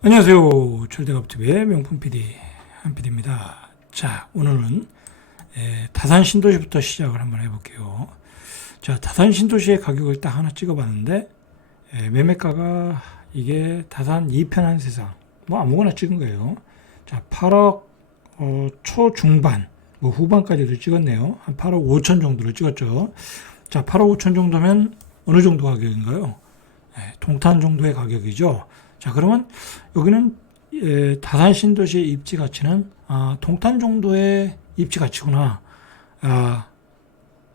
안녕하세요. 철대갑TV의 명품 PD 한 PD입니다. 자, 오늘은 다산 신도시부터 시작을 한번 해볼게요. 자, 다산 신도시의 가격을 딱 하나 찍어봤는데 매매가가 이게 다산 2편 한 세상 뭐 아무거나 찍은 거예요. 자, 8억 초중반 뭐 후반까지도 찍었네요. 한 8억 5천 정도로 찍었죠. 자, 8억 5천 정도면 어느 정도 가격인가요? 동탄 정도의 가격이죠. 자, 그러면 여기는 다산 신도시의 입지 가치는 동탄 정도의 입지 가치구나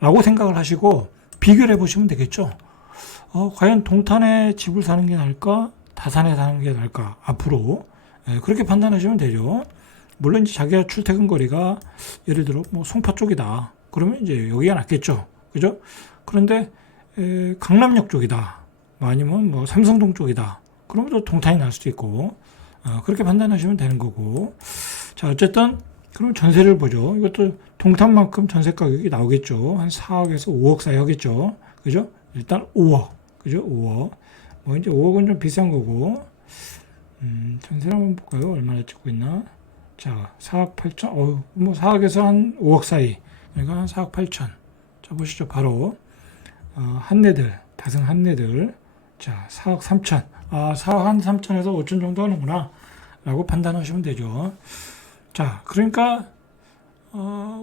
라고 생각을 하시고 비교를 해보시면 되겠죠. 과연 동탄에 집을 사는 게 나을까? 다산에 사는 게 나을까? 앞으로 그렇게 판단하시면 되죠. 물론 이제 자기가 출퇴근 거리가 예를 들어 뭐 송파 쪽이다. 그러면 이제 여기가 낫겠죠. 그죠? 그런데 강남역 쪽이다. 아니면 뭐 삼성동 쪽이다. 그러면 또 동탄이 날 수도 있고 그렇게 판단하시면 되는 거고. 자, 어쨌든 그럼 전세를 보죠. 이것도 동탄만큼 전세 가격이 나오겠죠. 한 4억에서 5억 사이 하겠죠. 그죠? 일단 5억. 그죠? 5억. 뭐 이제 5억은 좀 비싼 거고. 전세를 한번 볼까요? 얼마나 찍고 있나? 자, 4억 8천. 뭐 4억에서 한 5억 사이. 그러니까 한 4억 8천. 자, 보시죠. 바로 한내들, 다승 한내들. 자, 4억 3천. 4억 한 3천에서 5천 정도 하는구나. 라고 판단하시면 되죠. 자, 그러니까,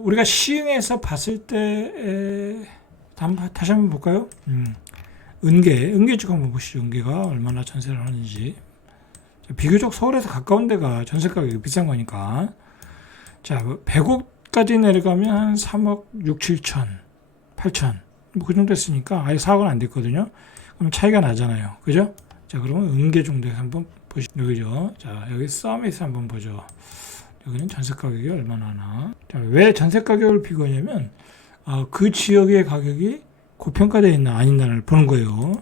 우리가 시흥에서 봤을 때, 다시 한번 볼까요? 은계 쪽 한번 보시죠. 은계가 얼마나 전세를 하는지. 자, 비교적 서울에서 가까운 데가 전세 가격이 비싼 거니까. 자, 100억까지 내려가면 한 3억 6, 7천, 8천. 뭐 그 정도 했으니까 아예 4억은 안 됐거든요. 그럼 차이가 나잖아요. 그죠? 자, 그러면 은계 정도에서 한번 보시죠. 여기죠. 자, 여기 서밋에서 한번 보죠. 여기는 전세 가격이 얼마나 하나. 자, 왜 전세 가격을 비교하냐면, 그 지역의 가격이 고평가되어 있나 아닌가를 보는 거예요.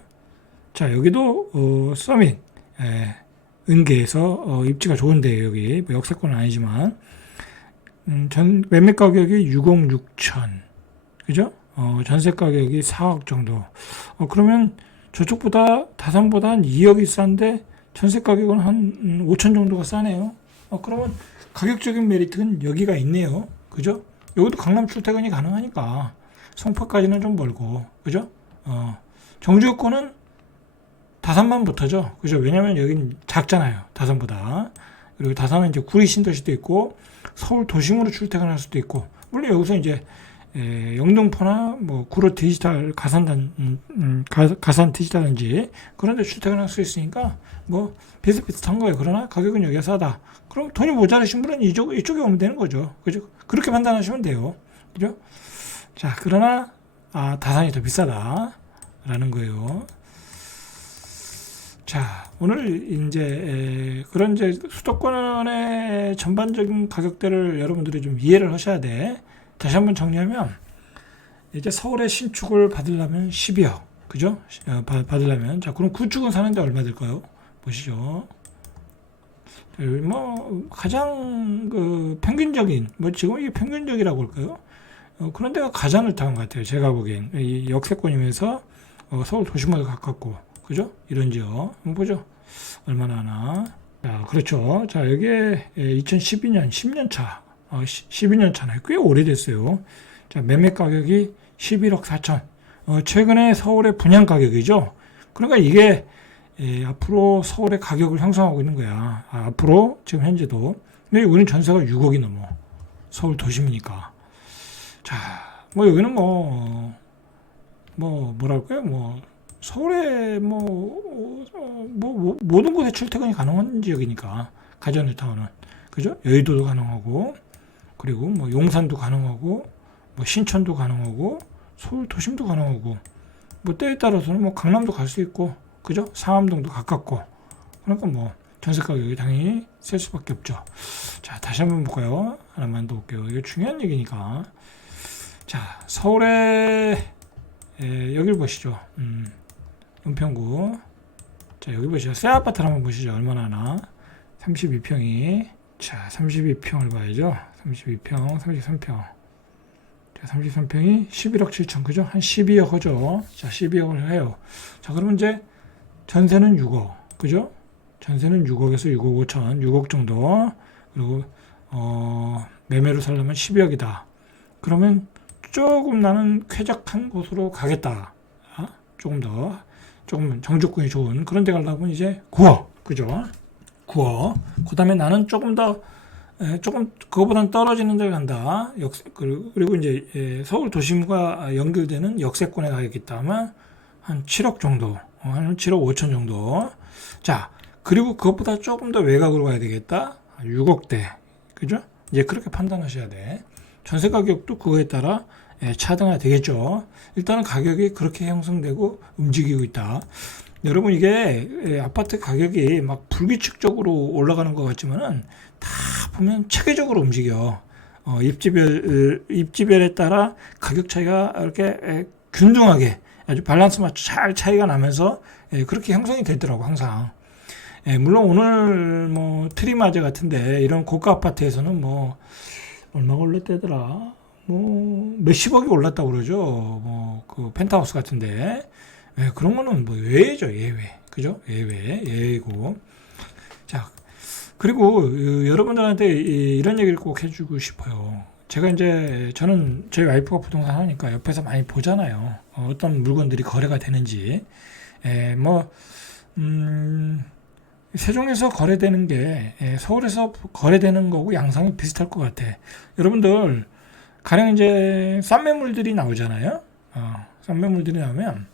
자, 여기도, 서밋, 은계에서, 입지가 좋은데, 여기, 뭐 역세권은 아니지만, 매매 가격이 6억 6천. 그죠? 전세 가격이 4억 정도. 그러면 저쪽보다, 다산보다 한 2억이 싼데, 전세 가격은 한 5천 정도가 싸네요. 그러면 가격적인 메리트는 여기가 있네요. 그죠? 여기도 강남 출퇴근이 가능하니까, 송파까지는 좀 멀고, 그죠? 정주 여권은 다산만 붙어죠. 그죠? 왜냐면 여긴 작잖아요. 다산보다. 그리고 다산은 이제 구리 신도시도 있고, 서울 도심으로 출퇴근할 수도 있고, 물론 여기서 이제 영등포나 뭐 구로 디지털 가산 디지털인지 그런 데 출퇴근할 수 있으니까 뭐 비슷비슷한 거예요. 그러나 가격은 여기가 싸다. 그럼 돈이 모자라신 분은 이쪽에 오면 되는 거죠. 그죠? 그렇게 판단하시면 돼요. 그죠? 자, 그러나 다산이 더 비싸다라는 거예요. 자, 오늘 이제 그런 이제 수도권의 전반적인 가격대를 여러분들이 좀 이해를 하셔야 돼. 다시 한번 정리하면 이제 서울의 신축을 받으려면 12억, 그죠? 받으려면 자, 그럼 구축은 사는데 얼마 들까요? 보시죠. 뭐 가장 그 평균적인 뭐 지금 이게 평균적이라고 할까요? 그런 데가 가장 좋다는 것 같아요. 제가 보기엔 이 역세권이면서 서울 도심과도 가깝고, 그죠? 이런 지역 한번 보죠. 얼마나 하나? 자, 그렇죠. 자, 여기에 2012년 10년 차. 12년 차네. 꽤 오래됐어요. 자, 매매 가격이 11억 4천. 최근에 서울의 분양 가격이죠. 그러니까 이게 앞으로 서울의 가격을 형성하고 있는 거야. 앞으로 지금 현재도. 근데 여기는 전세가 6억이 넘어. 서울 도심이니까. 자, 뭐 여기는 뭐랄까요? 뭐 서울의 모든 곳에 출퇴근이 가능한 지역이니까 가전뉴타운은, 그죠? 여의도도 가능하고. 그리고 뭐 용산도 가능하고, 뭐 신천도 가능하고, 서울 도심도 가능하고, 뭐 때에 따라서는 뭐 강남도 갈 수 있고, 그죠? 상암동도 가깝고, 그러니까 뭐 전세 가격이 당연히 셀 수밖에 없죠. 자, 다시 한번 볼까요? 하나만 더 볼게요. 이거 중요한 얘기니까. 자, 서울의 여기를 보시죠. 은평구. 자, 여기 보시죠. 새 아파트를 한번 보시죠. 얼마나 하나? 32평이. 자, 32평을 봐야죠. 32평, 33평. 자, 33평이 11억 7천, 그죠? 한 12억 하죠. 자, 12억을 해요. 자, 그러면 이제 전세는 6억, 그죠? 전세는 6억에서 6억 5천, 6억 정도. 그리고 매매로 살려면 12억이다. 그러면 조금 나는 쾌적한 곳으로 가겠다. 조금 정주권이 좋은 그런 데 가려면 이제 9억. 그죠? 9억. 그 다음에 나는 조금 그거보다는 떨어지는 데 간다. 그리고 이제 서울 도심과 연결되는 역세권에 가야겠다 하면 한 7억 정도. 한 7억 5천 정도. 자, 그리고 그것보다 조금 더 외곽으로 가야 되겠다. 6억대. 그죠? 이제 그렇게 판단하셔야 돼. 전세 가격도 그거에 따라 차등화 되겠죠. 일단은 가격이 그렇게 형성되고 움직이고 있다. 여러분 이게 아파트 가격이 막 불규칙적으로 올라가는 것 같지만은 다 보면 체계적으로 움직여. 입지별에 따라 가격 차이가 이렇게 균등하게 아주 밸런스 맞춰 잘 차이가 나면서 그렇게 형성이 되더라고 항상. 물론 오늘 뭐 트리마제 같은데 이런 고가 아파트에서는 뭐 얼마가 올랐대더라. 뭐 몇십억이 올랐다고 그러죠. 뭐 그 펜트하우스 같은데 그런 거는 뭐 예외죠, 예외. 그죠? 예외고. 자, 그리고 여러분들한테 이런 얘기를 꼭 해주고 싶어요. 제가 이제 저는 저희 와이프가 부동산 하니까 옆에서 많이 보잖아요. 어떤 물건들이 거래가 되는지. 뭐 세종에서 거래되는 게 서울에서 거래되는 거고 양상이 비슷할 것 같아. 여러분들 가령 이제 싼 매물들이 나오잖아요. 싼 매물들이 나오면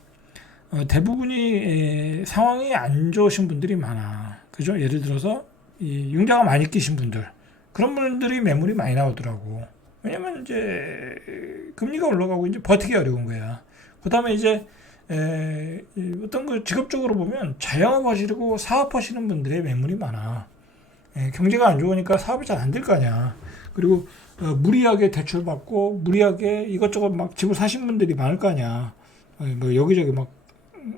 대부분이 상황이 안 좋으신 분들이 많아. 그죠? 예를 들어서 이 융자가 많이 끼신 분들 그런 분들이 매물이 많이 나오더라고. 왜냐면 이제 금리가 올라가고 이제 버티기 어려운 거야. 그다음에 이제 어떤 그 직업적으로 보면 자영업 하시고 사업 하시는 분들의 매물이 많아. 경제가 안 좋으니까 사업이 잘 안 될 거 아니야. 그리고 무리하게 대출 받고 무리하게 이것저것 막 집을 사신 분들이 많을 거 아니야. 뭐 여기저기 막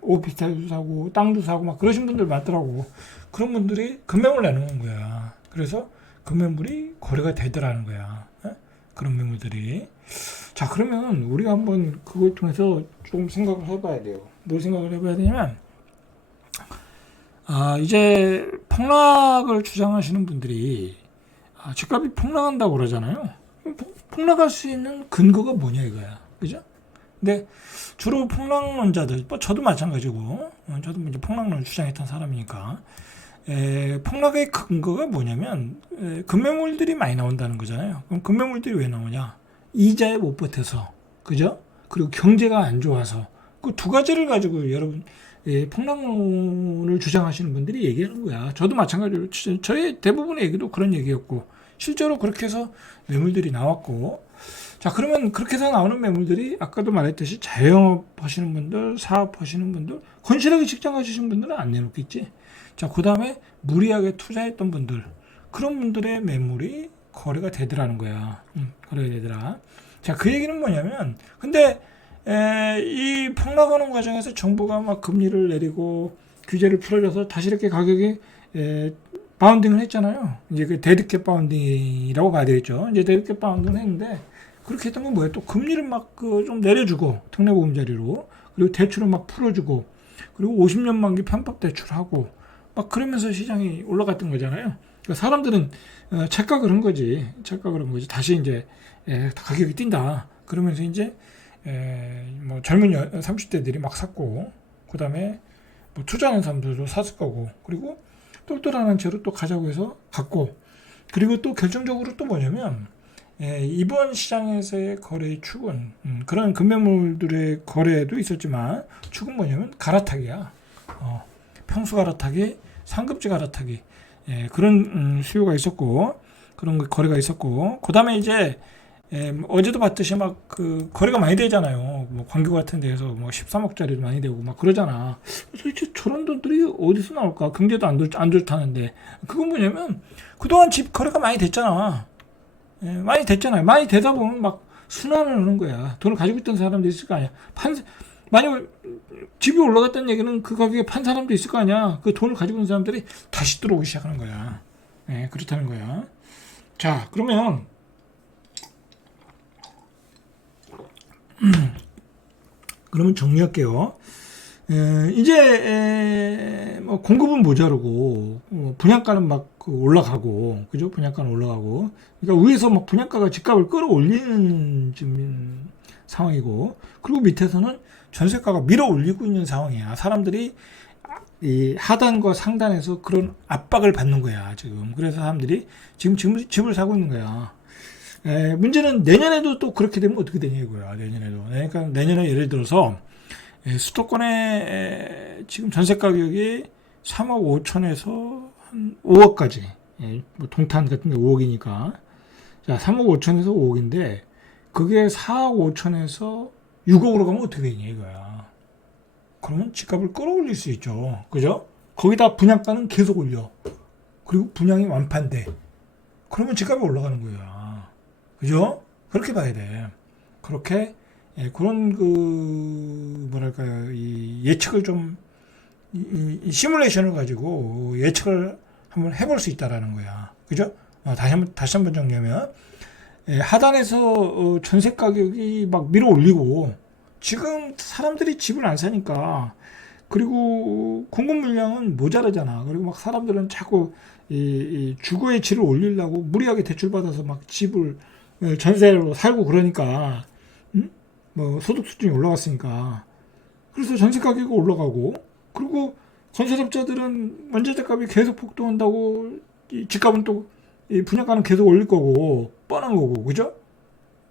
오피스텔도 사고 땅도 사고 막 그러신 분들 많더라고. 그런 분들이 금매물 내놓은 거야. 그래서 금매물이 거래가 되더라는 거야. 그런 매물들이. 자, 그러면 우리가 한번 그걸 통해서 조금 생각을 해봐야 돼요. 뭘 생각을 해봐야 되냐면, 이제 폭락을 주장하시는 분들이 집값이 폭락한다고 그러잖아요. 폭락할 수 있는 근거가 뭐냐 이거야. 그죠? 근데 주로 폭락론자들, 뭐 저도 마찬가지고, 저도 이제 폭락론을 주장했던 사람이니까, 폭락의 근거가 뭐냐면, 금매물들이 많이 나온다는 거잖아요. 그럼 금매물들이 왜 나오냐? 이자에 못 버텨서, 그죠? 그리고 경제가 안 좋아서, 그 두 가지를 가지고 여러분, 폭락론을 주장하시는 분들이 얘기하는 거야. 저도 마찬가지로, 저의 대부분의 얘기도 그런 얘기였고, 실제로 그렇게 해서 매물들이 나왔고, 자, 그러면 그렇게 해서 나오는 매물들이 아까도 말했듯이 자영업 하시는 분들, 사업 하시는 분들, 건실하게 직장 가시는 분들은 안 내놓겠지. 자, 그 다음에 무리하게 투자했던 분들, 그런 분들의 매물이 거래가 되더라는 거야. 거래가 되더라. 자, 그 얘기는 뭐냐면, 근데 이 폭락하는 과정에서 정부가 막 금리를 내리고 규제를 풀어줘서 다시 이렇게 가격이 바운딩을 했잖아요. 이제 그 데드캣 바운딩이라고 봐야 되겠죠. 이제 데드캣 바운딩을 했는데, 그렇게 했던 건 뭐예요? 또 금리를 막 좀 내려주고 특례보금자리로, 그리고 대출을 막 풀어주고, 그리고 50년 만기 편법 대출하고 막 그러면서 시장이 올라갔던 거잖아요. 그러니까 사람들은 착각을 한 거지. 다시 이제 가격이 뛴다. 그러면서 이제 뭐 젊은 30대들이 막 샀고, 그 다음에 뭐 투자하는 사람들도 샀을 거고, 그리고 똘똘한 채로 또 가자고 해서 갔고, 그리고 또 결정적으로 또 뭐냐면, 이번 시장에서의 거래의 축은 그런 금매물들의 거래도 있었지만 축은 뭐냐면 갈아타기야. 평수 갈아타기, 상급지 갈아타기, 그런 수요가 있었고 그런 거래가 있었고, 그 다음에 이제 어제도 봤듯이 막 그 거래가 많이 되잖아요. 뭐 광교 같은 데에서 뭐 13억짜리도 많이 되고 막 그러잖아. 도대체 저런 돈들이 어디서 나올까? 경제도 안 좋다는데. 그건 뭐냐면 그동안 집 거래가 많이 됐잖아. 많이 됐잖아요. 많이 되다 보면 막 순환을 하는 거야. 돈을 가지고 있던 사람도 있을 거 아니야. 만약 집이 올라갔다는 얘기는 그 가격에 판 사람도 있을 거 아니야. 그 돈을 가지고 있는 사람들이 다시 들어오기 시작하는 거야. 그렇다는 거야. 자, 그러면 정리할게요. 이제 뭐 공급은 모자르고 분양가는 막 올라가고, 그죠? 분양가는 올라가고, 그러니까 위에서 막 분양가가 집값을 끌어올리는 지금 상황이고, 그리고 밑에서는 전세가가 밀어 올리고 있는 상황이야. 사람들이 이 하단과 상단에서 그런 압박을 받는 거야, 지금. 그래서 사람들이 지금 집을 사고 있는 거야. 문제는 내년에도 또 그렇게 되면 어떻게 되냐 이거야, 내년에도. 그러니까 내년에 예를 들어서 수도권에 지금 전세 가격이 3억 5천에서 한 5억까지. 뭐 동탄 같은 게 5억이니까. 자, 3억 5천에서 5억인데, 그게 4억 5천에서 6억으로 가면 어떻게 되냐 이거야. 그러면 집값을 끌어올릴 수 있죠. 그죠? 거기다 분양가는 계속 올려. 그리고 분양이 완판돼. 그러면 집값이 올라가는 거야. 그죠? 그렇게 봐야 돼. 그렇게 그런 뭐랄까요, 이 예측을 좀 이 시뮬레이션을 가지고 예측을 한번 해볼 수 있다라는 거야. 그죠? 다시 한번 정리하면 하단에서 전세 가격이 막 밀어 올리고 지금 사람들이 집을 안 사니까, 그리고 공급 물량은 모자라잖아. 그리고 막 사람들은 자꾸 이 주거의 질을 올리려고 무리하게 대출받아서 막 집을 전세로 살고 그러니까, 뭐 소득 수준이 올라갔으니까, 그래서 전세 가격이 올라가고, 그리고 건설업자들은 원자재 값이 계속 폭등한다고 이 집값은 또 이 분양가는 계속 올릴 거고 뻔한 거고, 그죠?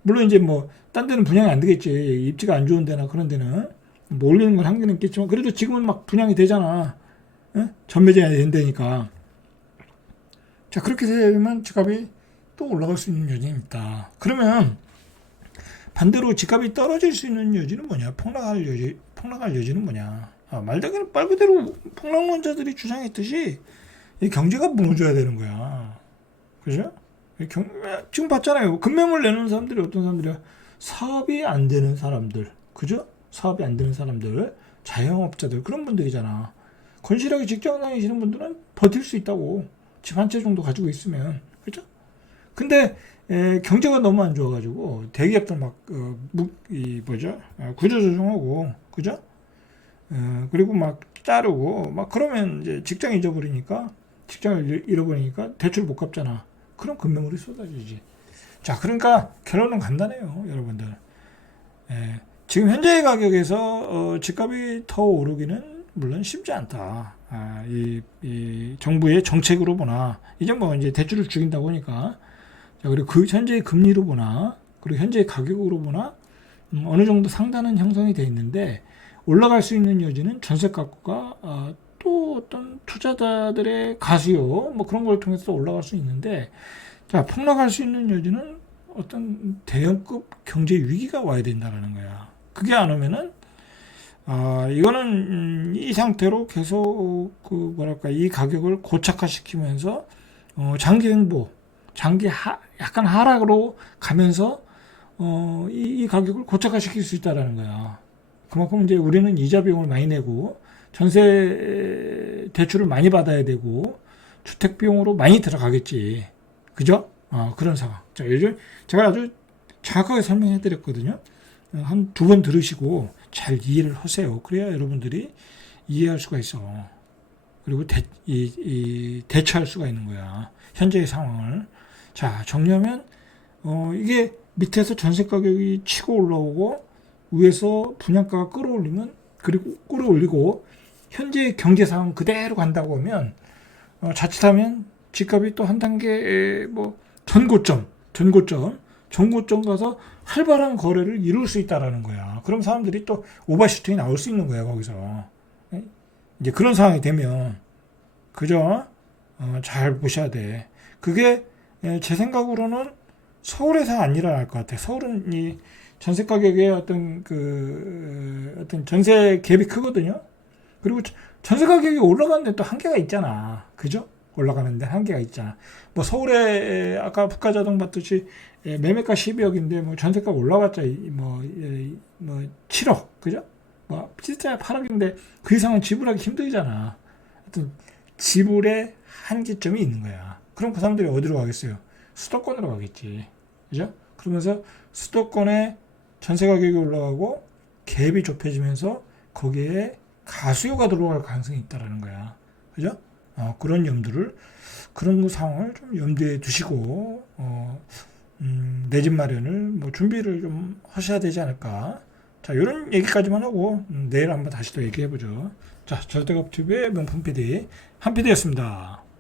물론 이제 뭐 딴 데는 분양이 안 되겠지. 입지가 안 좋은 데나 그런 데는 뭐 올리는 건 한계는 있겠지만, 그래도 지금은 막 분양이 되잖아. 전매제가 된다니까. 자, 그렇게 되면 집값이 또 올라갈 수 있는 여지는 있다. 그러면 반대로 집값이 떨어질 수 있는 여지는 뭐냐? 폭락할 여지는 뭐냐? 말 그대로 폭락론자들이 주장했듯이 이 경제가 무너져야 되는 거야. 그죠? 지금 봤잖아요. 급매물 내는 사람들이 어떤 사람들이야? 사업이 안 되는 사람들. 그죠? 사업이 안 되는 사람들. 자영업자들. 그런 분들이잖아. 건실하게 직장 다니시는 분들은 버틸 수 있다고. 집 한 채 정도 가지고 있으면. 그죠? 근데 경제가 너무 안 좋아가지고 대기업들 막 구조조정하고, 그죠? 그리고 막 자르고 막 그러면 이제 직장 잊어버리니까, 직장을 잃어버리니까 대출 못 갚잖아. 그럼 금매물이 쏟아지지. 자, 그러니까 결론은 간단해요, 여러분들. 지금 현재 가격에서 집값이 더 오르기는 물론 쉽지 않다. 이 정부의 정책으로 보나, 이제 뭐 이제 대출을 죽인다고 하니까, 자, 그리고 그 현재의 금리로 보나, 그리고 현재의 가격으로 보나, 어느 정도 상단은 형성이 돼 있는데, 올라갈 수 있는 여지는 전세가가 또 어떤 투자자들의 가수요, 뭐 그런 걸 통해서 올라갈 수 있는데, 자, 폭락할 수 있는 여지는 어떤 대형급 경제 위기가 와야 된다는 거야. 그게 안 오면은 이거는 이 상태로 계속 이 가격을 고착화시키면서 장기 횡보, 약간 하락으로 가면서 이 가격을 고착화시킬 수 있다라는 거야. 그만큼 이제 우리는 이자 비용을 많이 내고 전세 대출을 많이 받아야 되고 주택 비용으로 많이 들어가겠지. 그죠? 그런 상황. 자, 요즘 제가 아주 정확하게 설명해 드렸거든요. 한 두 번 들으시고 잘 이해를 하세요. 그래야 여러분들이 이해할 수가 있어. 그리고 대처할 수가 있는 거야. 현재의 상황을. 자, 정리하면, 이게 밑에서 전세 가격이 치고 올라오고, 위에서 분양가가 끌어올리고, 현재의 경제 상황 그대로 간다고 하면, 자칫하면 집값이 또 한 단계, 전고점 가서 활발한 거래를 이룰 수 있다라는 거야. 그럼 사람들이 또 오버슈팅이 나올 수 있는 거야, 거기서. 이제 그런 상황이 되면, 그죠? 잘 보셔야 돼. 그게 제 생각으로는 서울에서 안 일어날 것 같아. 서울은 이 전세 가격의 어떤 전세 갭이 크거든요. 그리고 전세 가격이 올라가는데 또 한계가 있잖아. 그죠? 올라가는데 한계가 있잖아. 뭐 서울에 아까 북가자동 봤듯이 매매가 12억인데 뭐 전세가 올라봤자 뭐 7억, 그죠? 뭐 진짜 8억인데 그 이상은 지불하기 힘들잖아. 하여튼 지불의 한계점이 있는 거야. 그럼 그 사람들이 어디로 가겠어요? 수도권으로 가겠지. 그죠? 그러면서 수도권에 전세 가격이 올라가고 갭이 좁혀지면서 거기에 가수요가 들어갈 가능성이 있다라는 거야. 그죠? 그런 염두를, 그런 상황을 좀 염두에 두시고, 내 집 마련을 뭐 준비를 좀 하셔야 되지 않을까. 자, 이런 얘기까지만 하고, 내일 한번 다시 또 얘기해보죠. 자, 절대값 튜브의 명품 PD, 한 PD였습니다.